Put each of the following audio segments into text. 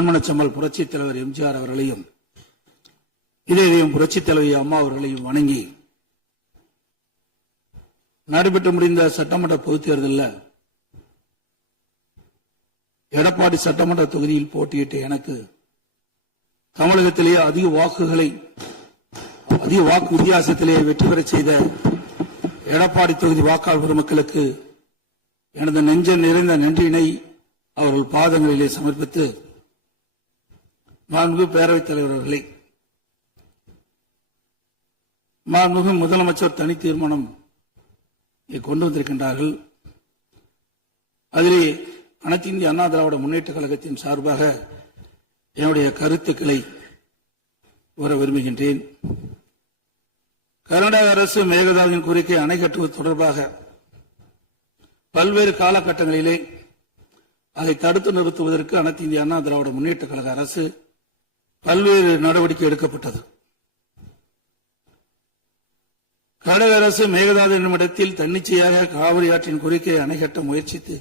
பொன்மனச்செம்மல் புரட்சித் தலைவர் எம்ஜிஆர் அவர்களையும் இதயம் புரட்சித் தலைவி அம்மா அவர்களையும் வணங்கி நடைபெற்று முடிந்த சட்டமன்ற பொதுத் தேர்தலில் எடப்பாடி சட்டமன்ற தொகுதியில் போட்டியிட்ட எனக்கு தமிழகத்திலேயே அதிக வாக்கு வித்தியாசத்திலேயே வெற்றி பெற செய்த எடப்பாடி தொகுதி வாக்காளர் பெருமக்களுக்கு எனது நெஞ்ச நிறைந்த நன்றியினை அவர்கள் பாதங்களிலே சமர்ப்பித்து, மாண்புமிகு பேரவைத் தலைவர் அவர்களை, மாண்புமிகு முதலமைச்சர் தனி தீர்மானம் கொண்டு வந்திருக்கின்றார்கள். அதிலே அனைத்து இந்திய அண்ணா திராவிட முன்னேற்ற கழகத்தின் சார்பாக என்னுடைய கருத்துக்களை கூற விரும்புகின்றேன். கர்நாடக அரசு மேகதாதுவின் கோரிக்கை அணை கட்டுவது தொடர்பாக பல்வேறு காலகட்டங்களிலே அதை தடுத்து நிறுத்துவதற்கு அனைத்து இந்திய அண்ணா திராவிட முன்னேற்ற கழக அரசு பல்வேறு நடவடிக்கை எடுக்கப்பட்டது. கர்நாடக அரசு மேகதாது என்னும் இடத்தில் தன்னிச்சையாக காவிரி ஆற்றின் கோரிக்கையை அணை கட்ட முயற்சித்து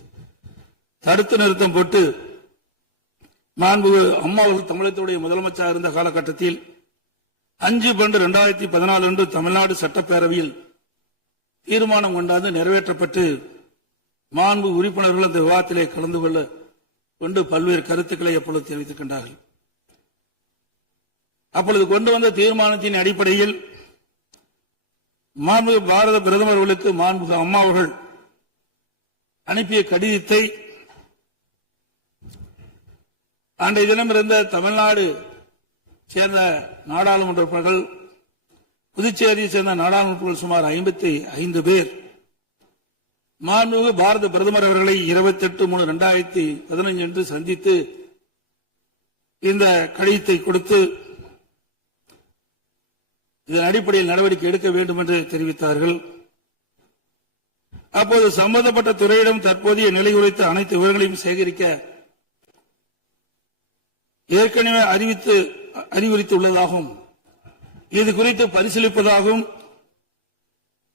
தடுத்து நிறுத்தம் போட்டு மாண்புமிகு அம்மா அவர்கள் தமிழகத்துடைய முதலமைச்சராக இருந்த காலகட்டத்தில் 5/12/2014 அன்று தமிழ்நாடு சட்டப்பேரவையில் தீர்மானம் கொண்டாந்து நிறைவேற்றப்பட்டு மாண்பு உறுப்பினர்கள் அந்த விவாதத்திலே கலந்து கொண்டு பல்வேறு கருத்துக்களை அப்பொழுது தெரிவித்திருக்கின்றார்கள். அப்பொழுது கொண்டு வந்த தீர்மானத்தின் அடிப்படையில் மாண்புமிகு பாரத பிரதமர் அவர்களுக்கு மாண்புமிகு அம்மா அவர்கள் அனுப்பிய கடிதத்தை அன்றைய தினம் இருந்த தமிழ்நாடு சேர்ந்த நாடாளுமன்ற உறுப்பினர்கள், புதுச்சேரியை சேர்ந்த நாடாளுமன்ற உறுப்பினர்கள் சுமார் 55 பேர் மாண்புமிகு பாரத பிரதமர் அவர்களை 28/3/2015 அன்று சந்தித்து இந்த கடிதத்தை கொடுத்து இதன் அடிப்படையில் நடவடிக்கை எடுக்க வேண்டும் என்று தெரிவித்தார்கள். அப்போது சம்பந்தப்பட்ட துறையிடம் தற்போதைய நிலை குறித்த அனைத்து விவரங்களையும் சேகரிக்க ஏற்கனவே அறிவுறுத்தியுள்ளதாகவும் இது குறித்து பரிசீலிப்பதாகவும்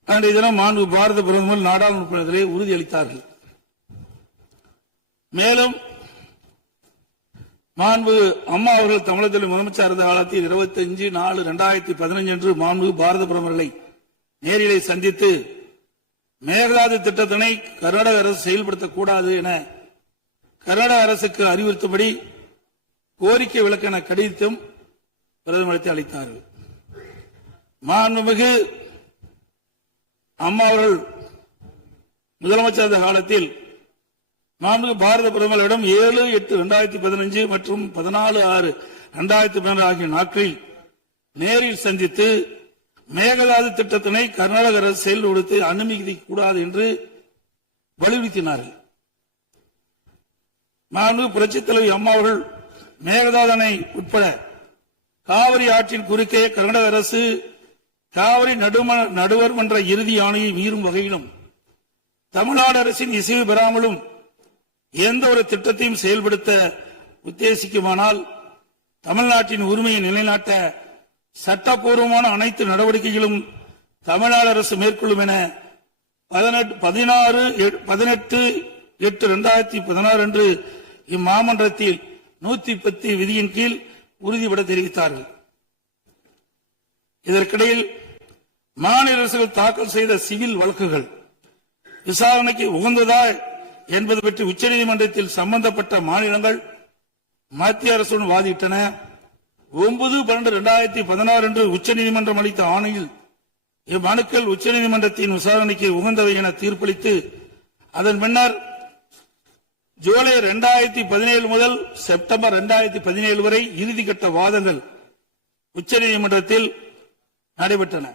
அன்றைய தினம் மாண்பு பாரத பிரதமர் நாடாளுமன்ற உறுப்பினர்களே உறுதியளித்தார்கள். மேலும் மாண்பு அம்மா அவர்கள் தமிழகத்தில் முதலமைச்சர் இருந்த காலத்தில் 25/4/2015 அன்று மாண்பு பாரத பிரதமர்களை நேரிலே சந்தித்து மேகதாது திட்டத்தினை கர்நாடக அரசு செயல்படுத்தக்கூடாது என கர்நாடக அரசுக்கு அறிவுறுத்தபடி கோரிக்கை விளக்கென கடிதம் பிரதமருக்கு அளித்தார்கள். மாண்புமிகு அம்மா அவர்கள் முதலமைச்சர் இருந்த காலத்தில் மாண்புமிகு பாரத பிரதமரிடம் 7/8/2015 மற்றும் 14/6/2015 ஆகிய நாட்களில் நேரில் சந்தித்து மேகதாது திட்டத்தினை கர்நாடக அரசு செயல்படுத்த அனுமதிக்க கூடாது என்று வலியுறுத்தினார்கள். மாண்புமிகு புரட்சித் தலைவி அம்மா அவர்கள் மேகதாது அணை உட்பட காவிரி ஆற்றின் குறுக்கே கர்நாடக அரசு காவிரி நடுவர் மன்ற இறுதி ஆணையை மீறும் வகையிலும் தமிழ்நாடு அரசின் இசைவு பெறாமலும் எந்த ஒரு திட்டத்தையும் செயல்படுத்த உத்தேசிக்குமானால் தமிழ்நாட்டின் உரிமையை நிலைநாட்ட சட்டப்பூர்வமான அனைத்து நடவடிக்கைகளும் தமிழ்நாடு அரசு மேற்கொள்ளும் என 18/8/2016 அன்று இம்மாமன்றத்தில் 110 விதியின் கீழ் உறுதிபட தெரிவித்தார்கள். இதற்கிடையில் மாநில அரசுகள் தாக்கல் செய்த சிவில் வழக்குகள் விசாரணைக்கு உகந்ததா என்பது பற்றி உச்சநீதிமன்றத்தில் சம்பந்தப்பட்ட மாநிலங்கள் மத்திய அரசுடன் வாதிட்டன. 9/12/2016 அன்று உச்சநீதிமன்றம் அளித்த ஆணையில் இம்மனுக்கள் உச்சநீதிமன்றத்தின் விசாரணைக்கு உகந்தவை என தீர்ப்பளித்து அதன் பின்னர் ஜூலை 2017 முதல் செப்டம்பர் 2017 வரை இறுதிக்கட்ட வாதங்கள் உச்சநீதிமன்றத்தில் நடைபெற்றன.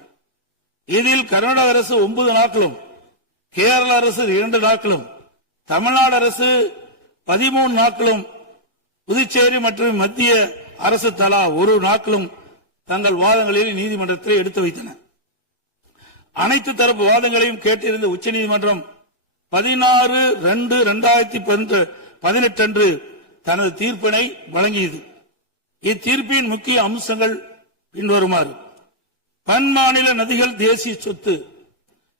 இதில் கர்நாடக அரசு 9 நாட்களும், கேரள அரசு 2 நாட்களும், தமிழ்நாடு அரசு 13 நாட்களும், புதுச்சேரி மற்றும் மத்திய அரசு தலா 1 நாட்களும் தங்கள் வாதங்களில் நீதிமன்றத்தில் எடுத்து வைத்தன. அனைத்து தரப்பு வாதங்களையும் கேட்டிருந்த உச்சநீதிமன்றம் 16/2/2018 அன்று தனது தீர்ப்பினை வழங்கியது. இத்தீர்ப்பின் முக்கிய அம்சங்கள் பின்வருமாறு: பன்மாநில நதிகள் தேசிய சொத்து,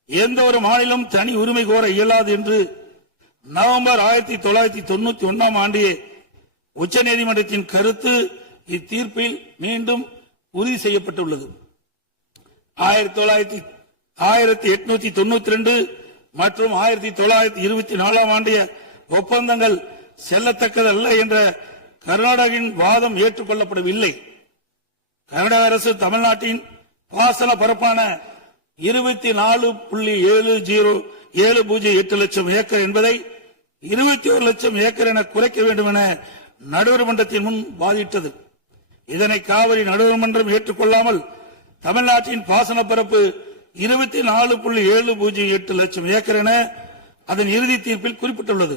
எந்த ஒரு மாநிலம் தனி உரிமை கோர இயலாது என்று நவம்பர் 1991 ஆண்டே உச்சநீதிமன்றத்தின் கருத்து இத்தீர்ப்பில் மீண்டும் உறுதி செய்யப்பட்டுள்ளது. 1892 மற்றும் 1924 ஆண்டிய ஒப்பந்தங்கள் செல்லத்தக்கதல்ல என்ற கர்நாடகின் வாதம் ஏற்றுக்கொள்ளப்படவில்லை. கர்நாடக அரசு தமிழ்நாட்டின் பாசன பரப்பான 24.708 லட்சம் ஏக்கர் என்பதை 21 லட்சம் ஏக்கர் என குறைக்க வேண்டும் என நடுவர் மன்றத்தின் முன் வாதிட்டது. இதனை காவிரி நடுவர் மன்றம் ஏற்றுக்கொள்ளாமல் தமிழ்நாட்டின் பாசன பரப்பு 24.708 லட்சம் ஏக்கர் என அதன் இறுதி தீர்ப்பில் குறிப்பிட்டுள்ளது.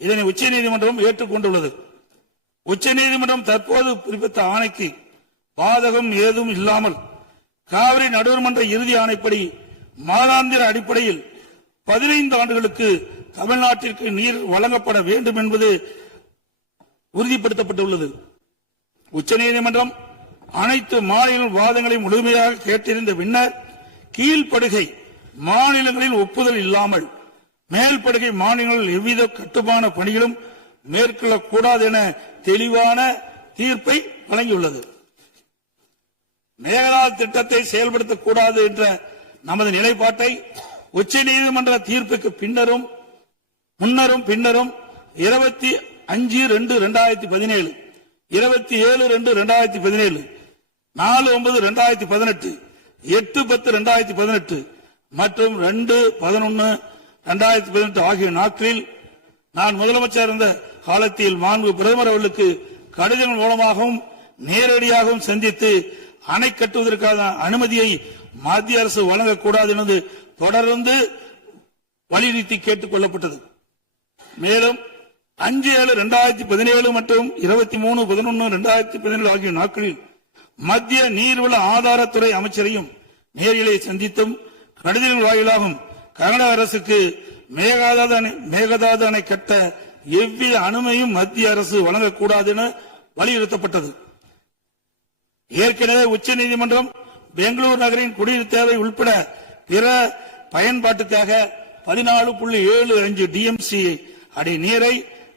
இதனை உச்சநீதிமன்றம் ஏற்றுக்கொண்டுள்ளது. உச்சநீதிமன்றம் தற்போது பிறப்பித்த ஆணைக்கு பாதகம் ஏதும் இல்லாமல் காவிரி நடுவர் மன்ற இறுதி ஆணைப்படி மாதாந்திர அடிப்படையில் 15 ஆண்டுகளுக்கு தமிழ்நாட்டிற்கு நீர் வழங்கப்பட வேண்டும் என்பது உறுதிப்படுத்தப்பட்டுள்ளது. உச்சநீதிமன்றம் அனைத்து மாநில வாதங்களையும் முழுமையாக கேட்டிருந்த பின்னர் கீழ்ப்படுகை மாநிலங்களின் ஒப்புதல் இல்லாமல் மேல்படுகை மாநிலங்களில் எவ்வித கட்டுமான பணிகளும் மேற்கொள்ளக்கூடாது என தெளிவான தீர்ப்பை வழங்கியுள்ளது. மேகதாது திட்டத்தை செயல்படுத்தக்கூடாது என்ற நமது நிலைப்பாட்டை உச்சநீதிமன்ற தீர்ப்புக்கு முன்னரும் பின்னரும் 25/2/2017, 27/2/2017, 4/9/2018, 8/10/2018 மற்றும் 2/11/2018 ஆகிய நாட்களில் நான் முதலமைச்சர் இருந்த காலத்தில் மாண்பு பிரதமர் அவர்களுக்கு கடிதங்கள் மூலமாகவும் நேரடியாகவும் சந்தித்து அணை கட்டுவதற்கான அனுமதியை மத்திய அரசு வழங்கக்கூடாது என்று தொடர்ந்து வலியுறுத்தி கேட்டுக் கொள்ளப்பட்டது. மேலும் 5/7/2017 மற்றும் 23/11/2017 ஆகிய நாட்களில் மத்திய நீர்வள ஆதாரத்துறை அமைச்சரையும் நேரிலே சந்தித்தும் கடிதங்கள் வாயிலாகவும் கர்நாடக அரசுக்கு மேகதாது அணை கட்ட எவ்வித அனுமதியும் மத்திய அரசு வழங்கக்கூடாது என வலியுறுத்தப்பட்டது. ஏற்கனவே உச்சநீதிமன்றம் பெங்களூரு நகரின் குடிநீர் தேவை உட்பட பிற பயன்பாட்டுக்காக 14.75 டிஎம்சி அடி நீரை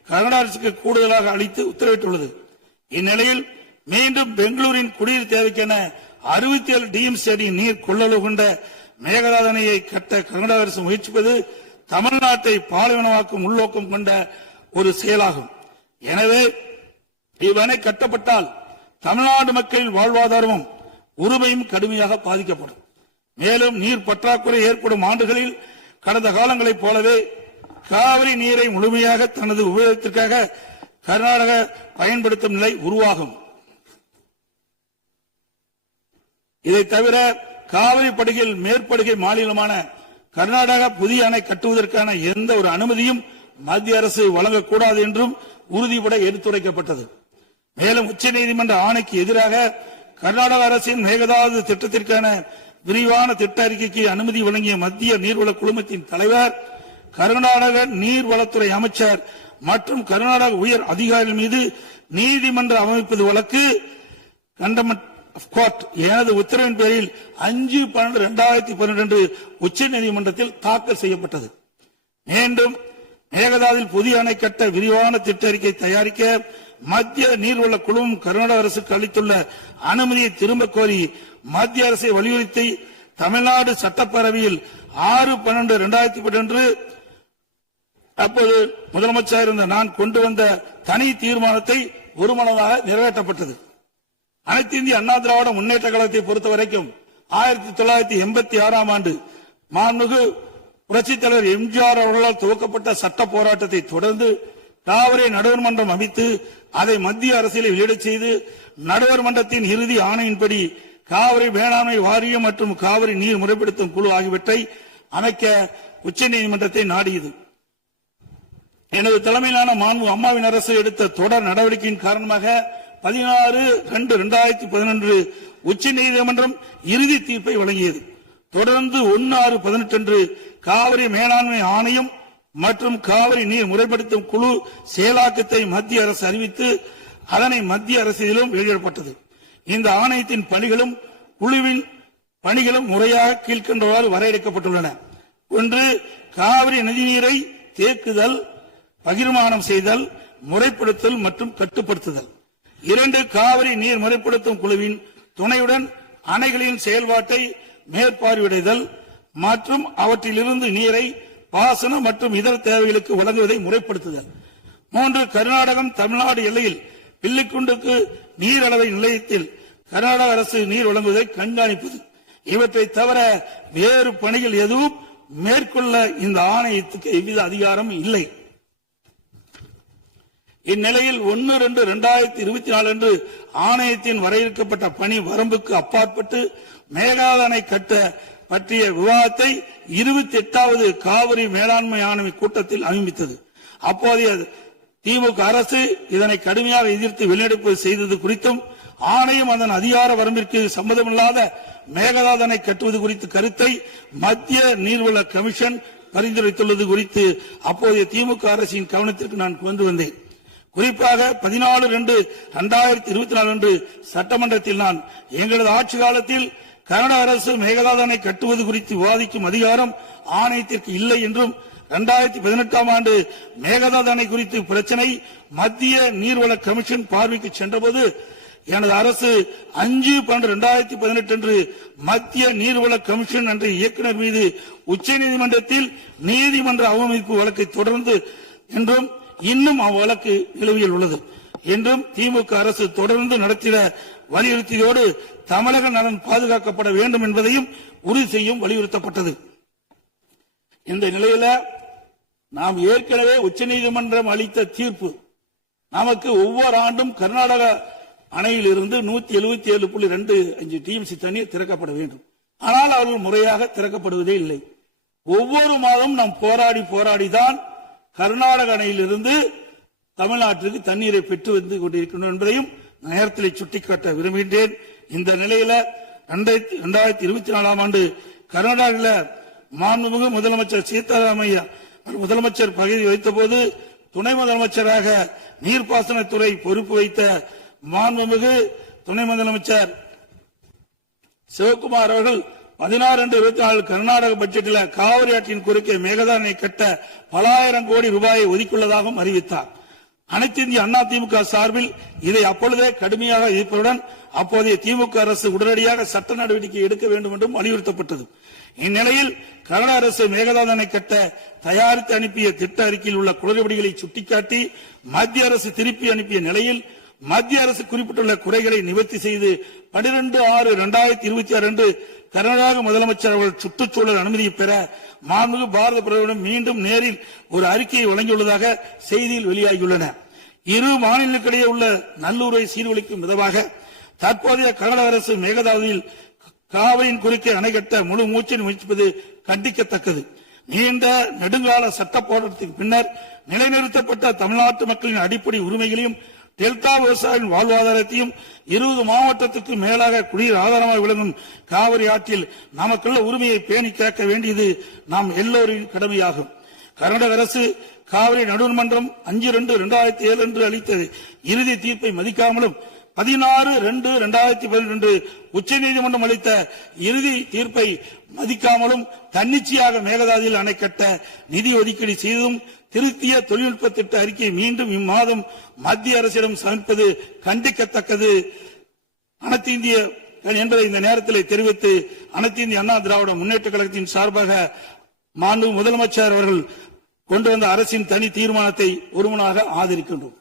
கர்நாடக அரசுக்கு கூடுதலாக அளித்து உத்தரவிட்டுள்ளது. இந்நிலையில் மீண்டும் பெங்களூரின் குடிநீர் தேவைக்கென 67 டிஎம்சி அடி நீர் கொள்ளளவு கொண்ட மேகதாது அணையை கட்ட கர்நாடக அரசு முயற்சிப்பது தமிழ்நாட்டை பாலைவனமாக்கும் உள்நோக்கம் கொண்ட ஒரு செயலாகும். எனவே இவ்வணை கட்டப்பட்டால் தமிழ்நாடு மக்களின் வாழ்வாதாரமும் உரிமையும் கடுமையாக பாதிக்கப்படும். மேலும் நீர் பற்றாக்குறை ஏற்படும் ஆண்டுகளில் கடந்த காலங்களைப் போலவே காவிரி நீரை முழுமையாக தனது உபயோகத்திற்காக கர்நாடக பயன்படுத்தும் நிலை உருவாகும். இதை தவிர காவிரி படுகையில் மேற்படுகை மாநிலமான கர்நாடகா புதிய அணை கட்டுவதற்கான எந்த ஒரு அனுமதியும் மத்திய அரசு வழங்கக்கூடாது என்றும் உறுதிபட எடுத்துரைக்கப்பட்டது. மேலும் உச்சநீதிமன்ற ஆணைக்கு எதிராக கர்நாடக அரசின் மேகதாது திட்டத்திற்கான விரிவான திட்ட அறிக்கைக்கு அனுமதி வழங்கிய மத்திய நீர்வள குழுமத்தின் தலைவர், கர்நாடக நீர்வளத்துறை அமைச்சர் மற்றும் கர்நாடக உயர் அதிகாரிகள் மீது நீதிமன்ற அமைப்பது வழக்கு கண்டெம்ப்ட் ஆஃப் கோர்ட் எனது உத்தரவின் பேரில் 5/12/2012 உச்சநீதிமன்றத்தில் தாக்கல் செய்யப்பட்டது. மீண்டும் மேகதாதில் புதிய அணை கட்ட விரிவான திட்ட அறிக்கை தயாரிக்க மத்திய நீர்வள குழுமம் கர்நாடக அரசுக்கு அளித்துள்ள அனுமதியை திரும்ப கோரி மத்திய அரசை வலியுறுத்தி தமிழ்நாடு சட்டப்பேரவையில் 6/12/2018 அப்போது முதலமைச்சர் இருந்த நான் கொண்டு வந்த தனி தீர்மானத்தை ஒருமனதாக நிறைவேற்றப்பட்டது. அனைத்து இந்திய அண்ணா திராவிட முன்னேற்ற கழகத்தை பொறுத்தவரைக்கும் 1986 ஆண்டு மாண்புமிகு புரட்சித் தலைவர் எம்ஜிஆர் அவர்களால் துவக்கப்பட்ட சட்ட போராட்டத்தை தொடர்ந்து காவிரி நடுவர் மன்றம் அமைத்து அதை மத்திய அரசியல் வெளியிடச் செய்து நடுவர் மன்றத்தின் இறுதி ஆணையின்படி காவிரி மேலாண்மை வாரியம் மற்றும் காவிரி நீர் முறைப்படுத்தும் குழு ஆகியவற்றை அமைக்க உச்சநீதிமன்றத்தை நாடியது. எனது தலைமையிலான மாண்பு அம்மாவின் அரசு எடுத்த தொடர் நடவடிக்கையின் காரணமாக 16/2/2011 உச்சநீதிமன்றம் இறுதி தீர்ப்பை வழங்கியது. தொடர்ந்து 1/6/18 காவிரி மேலாண்மை ஆணையம் மற்றும் காவிரி நீர் முறைப்படுத்தும் குழு செயலாக்கத்தை மத்திய அரசு அறிவித்து அதனை மத்திய அரசியலும் வெளியிடப்பட்டது. இந்த ஆணையத்தின் பணிகளும் குழுவின் பணிகளும் முறையாக கீழ்கண்டவாறு வரையறுக்கப்பட்டுள்ளன. 1. காவிரி நதிநீரை தேக்குதல், பகிர்மானம் செய்தல், முறைப்படுத்தல் மற்றும் கட்டுப்படுத்துதல். 2 காவிரி நீர் முறைப்படுத்தும் குழுவின் துணையுடன் அணைகளின் செயல்பாட்டை மேற்பார்வையிடுதல் மற்றும் அவற்றிலிருந்து நீரை பாசன மற்றும் இதர தேவைகளுக்கு வழங்குவதை முறைப்படுத்துதல். 3 கர்நாடகம் தமிழ்நாடு எல்லையில் பில்லிக்குண்டுக்கு நீர் அளவை நிலையத்தில் கர்நாடக அரசு நீர் வழங்குவதை கண்காணிப்பது. இவற்றை தவிர வேறு பணிகள் எதுவும் மேற்கொள்ள இந்த ஆணையத்துக்கு எவ்வித அதிகாரம் இல்லை. இந்நிலையில் 1/2/2024 அன்று ஆணையத்தின் வரையறுக்கப்பட்ட பணி வரம்புக்கு அப்பாற்பட்டு மேகதாது அணை கட்ட பற்றிய விவாதத்தை 28வது காவிரி மேலாண்மை ஆணைய கூட்டத்தில் அறிவித்தது. அப்போதைய திமுக அரசு இதனை கடுமையாக எதிர்த்து வெளிநடப்பு செய்தது குறித்தும் ஆணையம் அதன் அதிகார வரம்பிற்கு சம்மதமில்லாத மேகதாது அணை கட்டுவது குறித்த கருத்தை மத்திய நீர்வள கமிஷன் பரிந்துரைத்துள்ளது குறித்து அப்போதைய திமுக அரசின் கவனத்திற்கு நான் கொண்டு வந்தேன். குறிப்பாக 14/2/2024 அன்று சட்டமன்றத்தில் நான் எங்களது ஆட்சி காலத்தில் கர்நாடக அரசு மேகதாது அணை கட்டுவது குறித்து விவாதிக்கும் அதிகாரம் ஆணையத்திற்கு இல்லை என்றும் 2018ஆம் ஆண்டு மேகதாது அணை குறித்து பிரச்சனை மத்திய நீர்வள கமிஷன் பார்வைக்கு சென்றபோது எனது அரசு 5/12/2018 அன்று மத்திய நீர்வள கமிஷன் என்ற இயக்குநர் மீது உச்சநீதிமன்றத்தில் நீதிமன்ற அவமதிப்பு வழக்கை தொடர்ந்து என்றும் இன்னும் அவ்வழக்கு நிலுவையில் உள்ளது என்றும் திமுக அரசு தொடர்ந்து நடத்திட வலியுறுத்தியோடு தமிழக நலன் பாதுகாக்கப்பட வேண்டும் என்பதையும் உறுதி செய்யும் வலியுறுத்தப்பட்டது. இந்த நிலையில நாம் ஏற்கனவே உச்சநீதிமன்றம் அளித்த தீர்ப்பு நமக்கு ஒவ்வொரு ஆண்டும் கர்நாடக அணையில் இருந்து 177.25 டிஎம்சி தண்ணீர் திறக்கப்பட வேண்டும். ஆனால் அவர்கள் முறையாக திறக்கப்படுவதே இல்லை. ஒவ்வொரு மாதம் நாம் போராடிதான் கர்நாடக அணையிலிருந்து தமிழ்நாட்டிற்கு தண்ணீரை பெற்று வந்து கொண்டிருக்கணும் என்பதையும் நேரத்தில் சுட்டிக்காட்ட விரும்புகின்றேன். இந்த நிலையில 2024ஆம் ஆண்டு கர்நாடகாவில் மாண்புமிகு முதலமைச்சர் சீதாராமையா முதலமைச்சர் பதவி வைத்த போது துணை முதலமைச்சராக நீர்ப்பாசனத்துறை பொறுப்பு வைத்த மாண்புமிகு துணை முதலமைச்சர் சிவகுமார் அவர்கள் 16/24 கர்நாடக பட்ஜெட்டில் காவிரி ஆற்றின் குறுக்கே மேகதாது அணை கட்ட பல ஆயிரம் கோடி ரூபாயை ஒதுக்கியுள்ளதாகவும் அறிவித்தார். அனைத்து இந்திய அண்ணா திமுக சார்பில் இதை அப்பொழுதே கடுமையாக எதிர்ப்பதுடன் அப்போதைய திமுக அரசு உடனடியாக சட்ட நடவடிக்கை எடுக்க வேண்டும் என்றும் வலியுறுத்தப்பட்டது. இந்நிலையில் கர்நாடக அரசு மேகதாது அணை கட்ட தயாரித்து அனுப்பிய திட்ட அறிக்கையில் உள்ள குளறுபடிகளை சுட்டிக்காட்டி மத்திய அரசு திருப்பி அனுப்பிய நிலையில் மத்திய அரசு குறிப்பிட்டுள்ள குறைகளை நிவர்த்தி செய்து 12/6/2026 அன்று கர்நாடக முதலமைச்சர் அவர்கள் சுற்றுச்சூழல் அனுமதியை பெற மாண்புமிகு பாரத பிரதமரிடம் மீண்டும் நேரில் ஒரு அறிக்கையை வழங்கியுள்ளதாக செய்தியில் வெளியாகியுள்ளன. இரு மாநிலங்களுக்கிடையே உள்ள நல்லுறவை சீர்குலைக்கும் விதமாக தற்போதைய கர்நாடக அரசு மேகதாதுவில் காவிரியின் குறுக்கே அணை கட்ட முழு மூச்சில் முயற்சிப்பது கண்டிக்கத்தக்கது. நீண்ட நெடுங்கால சட்ட போராட்டத்தின் பின்னர் நிலைநிறுத்தப்பட்ட தமிழ்நாட்டு மக்களின் அடிப்படை உரிமைகளையும் டெல்டா விவசாயிகளின் வாழ்வாதாரத்தையும் 20 மாவட்டத்துக்கு மேலாக குடிநீர் ஆதாரமாக விளங்கும் காவிரி ஆற்றில் நமக்குள்ள உரிமையை பேணி காக்க வேண்டியது நாம் எல்லோரின் கடமையாகும். கர்நாடக அரசு காவிரி நடுவர் மன்றம் 5/2/2007 அன்று அளித்த இறுதி தீர்ப்பை மதிக்காமலும் 16/2/2012 உச்சநீதிமன்றம் அளித்த இறுதி தீர்ப்பை மதிக்காமலும் தன்னிச்சையாக மேகதாதுவில் அணை கட்ட நிதி ஒதுக்கீடு செய்ததும் திருத்திய தொழில்நுட்ப திட்ட அறிக்கையை மீண்டும் இம்மாதம் மத்திய அரசிடம் சமர்ப்பது கண்டிக்கத்தக்கது அனைத்து இந்திய என்பதை இந்த நேரத்தில் தெரிவித்து அனைத்து இந்திய அண்ணா திராவிட முன்னேற்ற கழகத்தின் சார்பாக மாண்புமிகு முதலமைச்சர் அவர்கள் கொண்டு வந்த அரசின் தனி தீர்மானத்தை ஒருமனாக ஆதரிக்கின்றோம்.